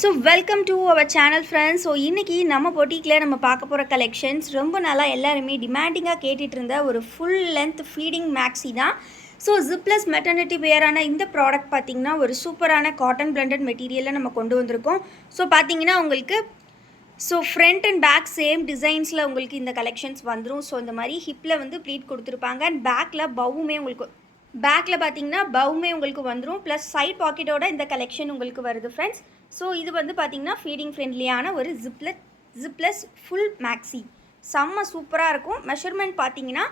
So welcome to our channel friends. So இன்றைக்கி நம்ம பொட்டிக்கில் நம்ம பார்க்க போகிற கலெக்ஷன்ஸ் ரொம்ப நாளாக எல்லாருமே டிமாண்டிங்காக கேட்டுட்டு இருந்த ஒரு ஃபுல் லென்த் ஃபீடிங் மேக்ஸி தான். ஸோ ஜிப்லெஸ் மெட்டர்னிட்டி வேரான இந்த ப்ராடக்ட் பார்த்திங்கன்னா ஒரு சூப்பரான காட்டன் பிளண்டட் மெட்டீரியலில் நம்ம கொண்டு வந்திருக்கோம். ஸோ பார்த்திங்கன்னா உங்களுக்கு ஃப்ரண்ட் அண்ட் பேக் சேம் டிசைன்ஸில் உங்களுக்கு இந்த கலெக்ஷன்ஸ் வந்துடும். ஸோ இந்த மாதிரி ஹிப்பில் வந்து ப்ளீட் கொடுத்துருப்பாங்க அண்ட் பேக்கில் பவுமே உங்களுக்கு வந்துடும். ப்ளஸ் சைட் பாக்கெட்டோட இந்த கலெக்ஷன் உங்களுக்கு வருது ஃப்ரெண்ட்ஸ். ஸோ இது வந்து பார்த்திங்கன்னா ஃபீடிங் ஃப்ரெண்ட்லியான ஒரு ஜிப்லெஸ் ஃபுல் மேக்ஸி செம்ம சூப்பராக இருக்கும். மெஷர்மெண்ட் பார்த்திங்கன்னா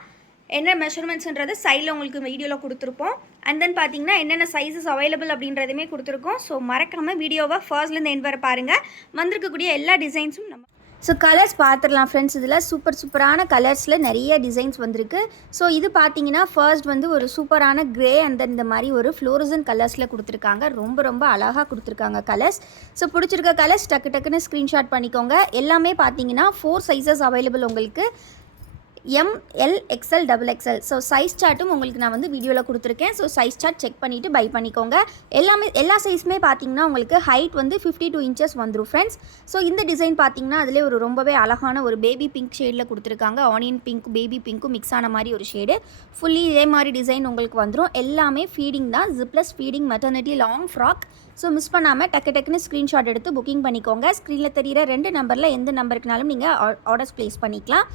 என்ன மெஷர்மெண்ட்ஸ்ன்றது சைடில் உங்களுக்கு வீடியோவில் கொடுத்துருப்போம். அண்ட் தென் பார்த்திங்கன்னா என்னென்ன சைஸஸ் அவைலபிள் அப்படின்றதுமே கொடுத்துருக்கோம். ஸோ மறக்காமல் வீடியோவை ஃபர்ஸ்ட்லேருந்து எண்ட் வர பாருங்கள். வந்திருக்கக்கூடிய எல்லா டிசைன்ஸும் நம்ம கலர்ஸ் பார்த்துடலாம் ஃப்ரெண்ட்ஸ். இதில் சூப்பரான கலர்ஸில் நிறைய டிசைன்ஸ் வந்திருக்கு. ஸோ இது பார்த்தீங்கன்னா ஃபர்ஸ்ட் வந்து ஒரு சூப்பரான க்ரே அண்ட் தென் இந்த மாதிரி ஒரு ஃப்ளோரசன் கலர்ஸில் கொடுத்துருக்காங்க. ரொம்ப அழகாக கொடுத்துருக்காங்க கலர்ஸ். ஸோ பிடிச்சிருக்க கலர்ஸ் டக்குன்னு ஸ்க்ரீன்ஷாட் பண்ணிக்கோங்க. எல்லாமே பார்த்தீங்கன்னா 4 சைஸஸ் அவைலபிள் உங்களுக்கு. ML XL XXL. So size சார்ட்டும் உங்களுக்கு நான் வந்து வீடியோவில் கொடுத்துருக்கேன். ஸோ சைஸ் சார்ட் செக் பண்ணிவிட்டு பை பண்ணிக்கோங்க. எல்லா சைஸுமே பார்த்தீங்கன்னா உங்களுக்கு ஹைட் வந்து 52 இன்ச்சஸ் வந்துடும் ஃப்ரெண்ட்ஸ். ஸோ இந்த டிசைன் பார்த்தீங்கன்னா அதிலே ஒரு ரொம்பவே அழகான ஒரு பேபி பிங்க் ஷேடில் கொடுத்துருக்காங்க. ஆனியன் பிங்க் பேபி பிங்க்கும் மிக்ஸ் ஆன மாதிரி ஒரு ஷேடு. ஃபுல்லி இதே மாதிரி டிசைன் உங்களுக்கு வந்துடும். எல்லாமே ஃபீடிங் தான். Zipless feeding maternity long frock. So miss பண்ணாமல் டக்குன்னு ஸ்க்ரீன்ஷாட் எடுத்து புக்கிங் பண்ணிக்கோங்க. ஸ்க்ரீனில் தெரிகிற 2 நம்பரில் எந்த நம்பருக்குனாலும் நீங்கள் ஆர்டர்ஸ் ப்ளேஸ் பண்ணிக்கலாம்.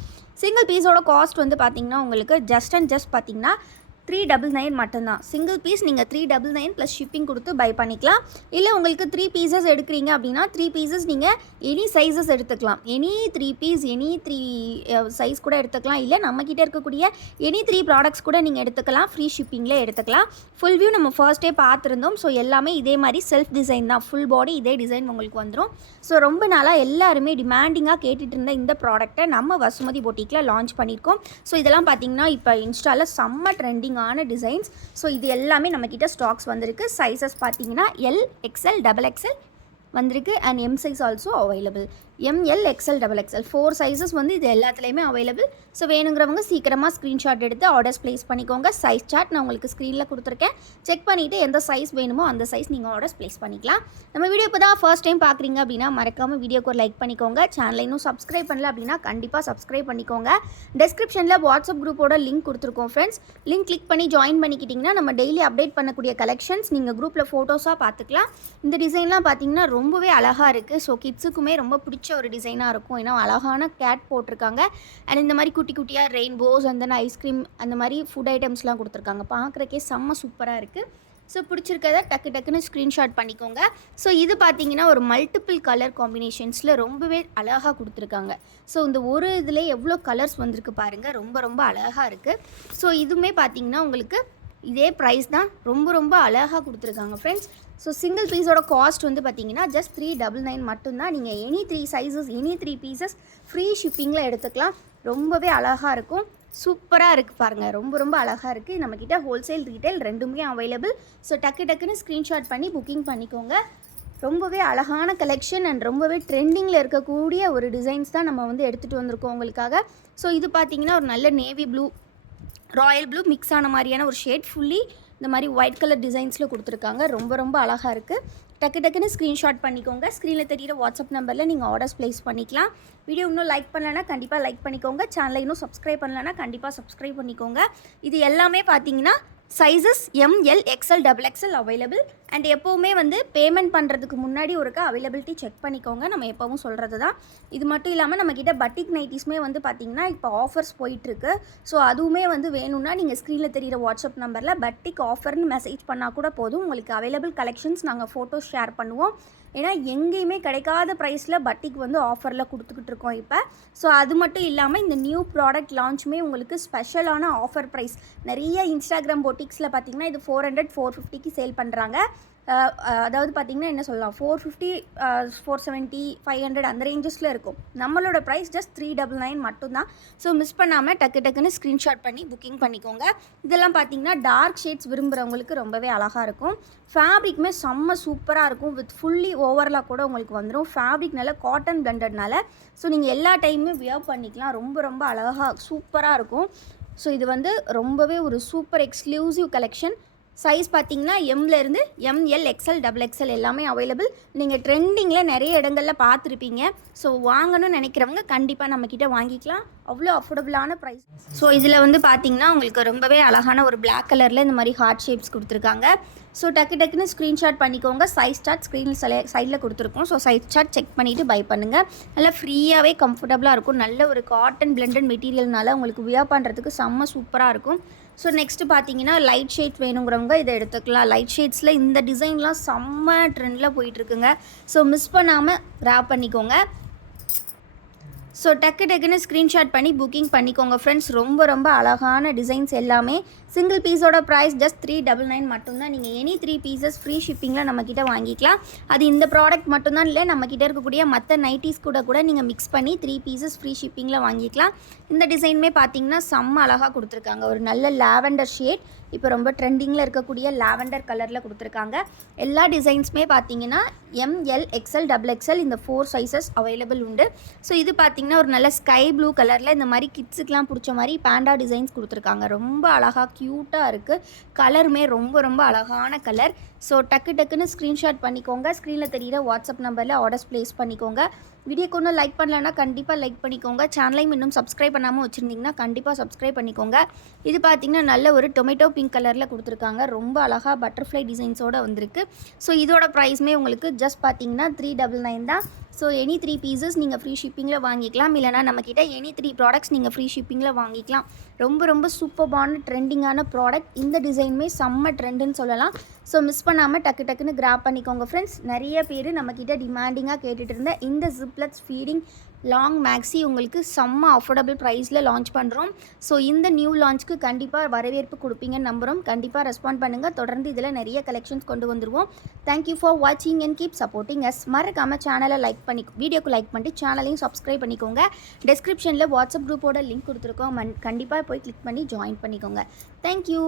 சிங்கிள் பீஸோட காஸ்ட் வந்து பார்த்திங்கன்னா உங்களுக்கு ஜஸ்ட் பார்த்திங்கன்னா 399 மட்டும்தான். சிங்கிள் பீஸ் நீங்கள் 399 ப்ளஸ் ஷிப்பிங் கொடுத்து பை பண்ணிக்கலாம். இல்லை உங்களுக்கு 3 பீசஸ் எடுக்கிறீங்க அப்படின்னா 3 பீசஸ் நீங்கள் எனி சைஸஸ் எடுத்துக்கலாம். எனி 3 பீஸ் எனி 3 சைஸ் கூட எடுத்துக்கலாம். இல்லை நம்மக்கிட்ட இருக்கக்கூடிய எனி 3 ப்ராடக்ட்ஸ் கூட நீங்கள் எடுத்துக்கலாம். ஃப்ரீ ஷிப்பிங்கில் எடுத்துக்கலாம். ஃபுல் வியூ நம்ம ஃபர்ஸ்ட்டே பார்த்துருந்தோம். ஸோ எல்லாமே இதே மாதிரி செல்ஃப் டிசைன் தான். ஃபுல் பாடி இதே டிசைன் உங்களுக்கு வந்துடும். ஸோ ரொம்ப நாளாக எல்லாருமே டிமாண்டிங்காக கேட்டுட்டு இருந்த இந்த ப்ராடக்ட்டை நம்ம வசுமதி பொட்டிக்கில் லான்ச் பண்ணியிருக்கோம். ஸோ இதெல்லாம் பார்த்திங்கன்னா இப்போ இன்ஸ்டாவில் செம்ம ட்ரெண்டிங் ஆன டிசைன்ஸ். ஸோ இது எல்லாமே நம்மக்கிட்ட ஸ்டாக்ஸ் வந்திருக்கு. சைஸஸ் பார்த்தீங்கன்னா L XL XXL வந்திருக்கு and M size also available. ML XL XXL 4 sizes வந்து இது எல்லாத்துலேயுமே அவைலபிள். ஸோ வேணுங்கிறவங்க சீக்கிரமாக ஸ்க்ரீன்ஷாட் எடுத்து ஆர்டர்ஸ் ப்ளேஸ் பண்ணிக்கோங்க. சைஸ் சார்ட் நான் உங்களுக்கு ஸ்க்ரீனில் கொடுத்துருக்கேன். செக் பண்ணிவிட்டு எந்த சைஸ் வேணுமோ அந்த சைஸ் நீங்கள் ஆர்டர்ஸ் ப்ளேஸ் பண்ணிக்கலாம். நம்ம வீடியோ இப்போ தான் ஃபர்ஸ்ட் டைம் பார்க்குறீங்க அப்படின்னா மறக்காமல் வீடியோக்கு ஒரு லைக் பண்ணிக்கோங்க. சேனலை இன்னும் சப்ஸ்கிரைப் பண்ணல அப்படின்னா கண்டிப்பாக சப்ஸ்கிரைப் பண்ணிக்கோங்க. டெஸ்கிரிப்ஷனில் வாட்ஸ்அப் குரூப்போட லிங்க் கொடுத்துருக்கோம் ஃப்ரெண்ட்ஸ். லிங்க் கிளிக் பண்ணி ஜாயின் பண்ணிக்கிட்டிங்கன்னா நம்ம டெய்லி அப்டேட் பண்ணக்கூடிய கலெக்ஷன்ஸ் நீங்கள் குரூப்பில் ஃபோட்டோஸாக பார்த்துக்கலாம். இந்த டிசைன்லாம் பார்த்தீங்கன்னா ரொம்பவே அழகாக இருக்குது. ஸோ கிட்ஸுக்குமே ரொம்ப பிடிச்ச ஒரு டிசைனாக இருக்கும். ஏன்னா அழகான கேட் போட்டிருக்காங்க அண்ட் இந்த மாதிரி குட்டியாக ரெயின்போஸ் அண்ட் தென் ஐஸ்கிரீம் அந்த மாதிரி ஃபுட் ஐட்டம்ஸ்லாம் கொடுத்துருக்காங்க. பார்க்குறக்கே செம்ம சூப்பராக இருக்குது. ஸோ பிடிச்சிருக்கதை டக்குன்னு ஸ்க்ரீன்ஷாட் பண்ணிக்கோங்க. ஸோ இது பார்த்தீங்கன்னா ஒரு மல்டிபிள் கலர் காம்பினேஷன்ஸில் ரொம்பவே அழகாக கொடுத்துருக்காங்க. ஸோ இந்த ஒரு இதில் எவ்வளோ கலர்ஸ் வந்திருக்கு பாருங்கள். ரொம்ப அழகாக இருக்குது. ஸோ இதுவுமே பார்த்தீங்கன்னா உங்களுக்கு இதே ப்ரைஸ் தான். ரொம்ப அழகாக கொடுத்துருக்காங்க ஃப்ரெண்ட்ஸ். ஸோ சிங்கிள் பீஸோட காஸ்ட் வந்து பார்த்தீங்கன்னா ஜஸ்ட் 399 மட்டும்தான். நீங்கள் any 3 sizes any 3 pieces free ஷிப்பிங்கில் எடுத்துக்கலாம். ரொம்பவே அழகாக இருக்கும். சூப்பராக இருக்குது பாருங்கள். ரொம்ப அழகாக இருக்குது. நம்மக்கிட்ட ஹோல்சேல் ரீட்டைல் ரெண்டுமே அவைலபிள். ஸோ டக்குன்னு ஸ்க்ரீன்ஷாட் பண்ணி புக்கிங் பண்ணிக்கோங்க. ரொம்பவே அழகான கலெக்ஷன் அண்ட் ரொம்பவே ட்ரெண்டிங்கில் இருக்கக்கூடிய ஒரு டிசைன்ஸ் தான் நம்ம வந்து எடுத்துகிட்டு வந்திருக்கோம் உங்களுக்காக. ஸோ இது பார்த்திங்கன்னா ஒரு நல்ல navy blue Royal blue mix ஆன மாதிரியான ஒரு ஷேட். ஃபுல்லி இந்த மாதிரி ஒயிட் கலர் டிசைன்ஸில் கொடுத்துருக்காங்க. ரொம்ப அழகாக இருக்குது. டக்குன்னு ஸ்க்ரீன்ஷாட் பண்ணிக்கோங்க. ஸ்க்ரீனில் தெரிகிற வாட்ஸ்அப் நம்பரில் நீங்கள் ஆர்டர்ஸ் ப்ளேஸ் பண்ணிக்கலாம். வீடியோ இன்னும் லைக் பண்ணலன்னா கண்டிப்பாக லைக் பண்ணிக்கோங்க. சேனலை இன்னும் சப்ஸ்கிரைப் பண்ணலன்னா கண்டிப்பாக சப்ஸ்கிரைப் பண்ணிக்கோங்க. இது எல்லாமே பார்த்தீங்கன்னா sizes ML XL XXL available. And எப்போவுமே வந்து பேமெண்ட் பண்ணுறதுக்கு முன்னாடி ஒருக்கா அவைலபிலிட்டி செக் பண்ணிக்கோங்க. நம்ம எப்போவும் சொல்கிறது தான். இது மட்டும் இல்லாமல் நம்மக்கிட்ட பட்டிக் நைட்டிஸ்மே வந்து பார்த்திங்கன்னா இப்போ ஆஃபர்ஸ் போயிட்டுருக்கு. ஸோ அதுவுமே வந்து வேணும்னா நீங்கள் ஸ்க்ரீனில் தெரிகிற வாட்ஸ்அப் நம்பரில் பட்டிக் ஆஃபர்னு மெசேஜ் பண்ணால் கூட போதும். உங்களுக்கு அவைலபிள் கலெக்ஷன்ஸ் நாங்கள் ஃபோட்டோஸ் ஷேர் பண்ணுவோம். ஏன்னா எங்கேயுமே கிடைக்காத ப்ரைஸில் பட்டிக் வந்து ஆஃபரில் கொடுத்துக்கிட்டு இருக்கோம் இப்போ. ஸோ அது மட்டும் இல்லாமல் இந்த நியூ ப்ராடக்ட் லான்ச்சுமே உங்களுக்கு ஸ்பெஷலான ஆஃபர் ப்ரைஸ். நிறைய இன்ஸ்டாகிராம் பொட்டிக்ஸில் பார்த்திங்கன்னா இது 400 450க்கு சேல் பண்ணுறாங்க. அதாவது பார்த்திங்கன்னா என்ன சொல்லலாம் 450 470 500 அந்த ரேஞ்சஸில் இருக்கும். நம்மளோட ப்ரைஸ் ஜஸ்ட் 399 மட்டும்தான். ஸோ மிஸ் பண்ணாமல் டக்குன்னு ஸ்க்ரீன்ஷாட் பண்ணி புக்கிங் பண்ணிக்கோங்க. இதெல்லாம் பார்த்திங்கன்னா டார்க் ஷேட்ஸ் விரும்புகிறவங்களுக்கு ரொம்பவே அழகாக இருக்கும். ஃபேப்ரிக்குமே செம்ம சூப்பராக இருக்கும். வித் ஃபுல்லி ஓவர்லாக் கூட உங்களுக்கு வந்துடும். ஃபேப்ரிக் நல்ல காட்டன் பிளண்டட்னால ஸோ நீங்கள் எல்லா டைமுமே வியர் பண்ணிக்கலாம். ரொம்ப அழகாக சூப்பராக இருக்கும். ஸோ இது வந்து ரொம்பவே ஒரு சூப்பர் எக்ஸ்க்ளூசிவ் கலெக்ஷன். சைஸ் பார்த்தீங்கன்னா எம்லேருந்து எம்எல் எக்ஸ்எல் XXL எல்லாமே அவைலபிள். நீங்கள் ட்ரெண்டிங்கில் நிறைய இடங்களில் பார்த்துருப்பீங்க. ஸோ வாங்கணும்னு நினைக்கிறவங்க கண்டிப்பாக நம்மக்கிட்ட வாங்கிக்கலாம். அவ்வளோ அஃபோர்டபுளான ப்ரைஸ். ஸோ இதில் வந்து பார்த்தீங்கன்னா உங்களுக்கு ரொம்பவே அழகான ஒரு பிளாக் கலரில் இந்த மாதிரி ஹார்ட் ஷேப்ஸ் கொடுத்துருக்காங்க. ஸோ டக்குன்னு ஸ்க்ரீன்ஷாட் பண்ணிக்கோங்க. சைஸ் சார்ட் ஸ்க்ரீனில் சைடில் கொடுத்துருக்கோம். ஸோ சைஸ் சார்ட் செக் பண்ணிவிட்டு பை பண்ணுங்கள். நல்லா ஃப்ரீயாகவே கம்ஃபர்டபுளாக இருக்கும். நல்ல ஒரு காட்டன் பிளெண்டட் மெட்டீரியல்னால உங்களுக்கு வியர் பண்ணுறதுக்கு செம்ம சூப்பராக இருக்கும். ஸோ நெக்ஸ்ட்டு பார்த்தீங்கன்னா லைட் ஷேட் வேணுங்கிறவங்க இதை எடுத்துக்கலாம். லைட் ஷேட்ஸில் இந்த டிசைன்லாம் செம்ம ட்ரெண்டில் போயிட்டுருக்குங்க. ஸோ மிஸ் பண்ணாமல் கிராப் பண்ணிக்கோங்க. ஸோ டக்குன்னு ஸ்க்ரீன்ஷாட் பண்ணி புக்கிங் பண்ணிக்கோங்க ஃப்ரெண்ட்ஸ். ரொம்ப அழகான டிசைன்ஸ் எல்லாமே. சிங்கிள் பீஸோட ப்ரைஸ் ஜஸ்ட் 399 மட்டும்தான். நீங்கள் எனி 3 பீசஸ் ஃப்ரீ ஷிப்பிங்கில் நம்மக்கிட்ட வாங்கிக்கலாம். அது இந்த ப்ராடக்ட் மட்டும்தான் இல்லை, நம்மக்கிட்ட இருக்கக்கூடிய மற்ற நைட்டிஸ் கூட நீங்கள் மிக்ஸ் பண்ணி 3 பீசஸ் ஃப்ரீ ஷிப்பிங்கில் வாங்கிக்கலாம். இந்த டிசைனுமே பார்த்தீங்கன்னா செம்ம அழகாக கொடுத்துருக்காங்க. ஒரு நல்ல லாவெண்டர் ஷேட், இப்போ ரொம்ப ட்ரெண்டிங்கில் இருக்கக்கூடிய லாவெண்டர் கலரில் கொடுத்துருக்காங்க. எல்லா டிசைன்ஸுமே பார்த்தீங்கன்னா எம்எல் எக்ஸ்எல் XXL இந்த 4 சைஸஸ் அவைலபிள் உண்டு. ஸோ இது பார்த்தீங்கன்னா ஒரு நல்ல ஸ்கை ப்ளூ கலரில் இந்த மாதிரி கிட்ஸுக்கெலாம் பிடிச்ச மாதிரி பேண்டா டிசைன்ஸ் கொடுத்துருக்காங்க. ரொம்ப அழகாக க்யூட்டாக இருக்குது. கலருமே ரொம்ப அழகான கலர். ஸோ டக்குன்னு ஸ்க்ரீன்ஷாட் பண்ணிக்கோங்க. ஸ்க்ரீனில் தெரிகிற வாட்ஸ்அப் நம்பரில் ஆர்டர்ஸ் ப்ளேஸ் பண்ணிக்கோங்க. வீடியோக்கு ஒன்றும் லைக் பண்ணலன்னா கண்டிப்பாக லைக் பண்ணிக்கோங்க. சேனலையும் இன்னும் சப்ஸ்கிரைப் பண்ணாமல் வச்சுருந்தீங்கன்னா கண்டிப்பாக சப்ஸ்கிரைப் பண்ணிக்கோங்க. இது பார்த்திங்கன்னா நல்ல ஒரு டொமேட்டோ பிங்க் கலரில் கொடுத்துருக்காங்க. ரொம்ப அழகாக பட்டர்ஃப்ளை டிசைன்ஸோடு வந்திருக்கு. ஸோ இதோட ப்ரைஸ்மே உங்களுக்கு ஜஸ்ட் பார்த்திங்கன்னா 399 தான். ஸோ எனி 3 பீசஸ் நீங்கள் ஃப்ரீ ஷிப்பிங்கில் வாங்கிக்கலாம். இல்லைனா நம்மக்கிட்ட எனி 3 ப்ராடக்ட்ஸ் நீங்கள் ஃப்ரீ ஷிப்பிங்கில் வாங்கிக்கலாம். ரொம்ப சூப்பர்பான ட்ரெண்டிங்கான ப்ராடக்ட். இந்த டிசைனுமே செம்ம ட்ரெண்டுன்னு சொல்லலாம். ஸோ மிஸ் பண்ணாமல் டக்குன்னு கிராப் பண்ணிக்கோங்க ஃப்ரெண்ட்ஸ். நிறைய பேர் நம்மக்கிட்ட டிமாண்டிங்காக கேட்டுட்டு இருந்த இந்த ஜிப்லெட் ஃபீடிங் லாங் மேக்ஸி உங்களுக்கு செம்ம அஃபோர்டபுள் ப்ரைஸில் லான்ச் பண்ணுறோம். ஸோ இந்த நியூ லான்ச்சுக்கு கண்டிப்பாக வரவேற்பு கொடுப்பீங்கன்னு நம்புகிறோம். கண்டிப்பாக ரெஸ்பாண்ட் பண்ணுங்கள். தொடர்ந்து இதில் நிறைய கலெக்ஷன்ஸ் கொண்டு வந்துடுவோம். தேங்க்யூ ஃபார் வாட்சிங் அண்ட் கீப் சப்போர்ட்டிங் அஸ். மறக்காமல் சேனலை லைக் பண்ணி வீடியோக்கு லைக் பண்ணிட்டு சேனலையும் சப்ஸ்கிரைப் பண்ணிக்கோங்க. டிஸ்கிரிப்ஷனில் வாட்ஸ்அப் குரூப்போட லிங்க் கொடுத்துருக்கோம். கண்டிப்பாக போய் கிளிக் பண்ணி ஜாயின் பண்ணிக்கோங்க. தேங்க்யூ.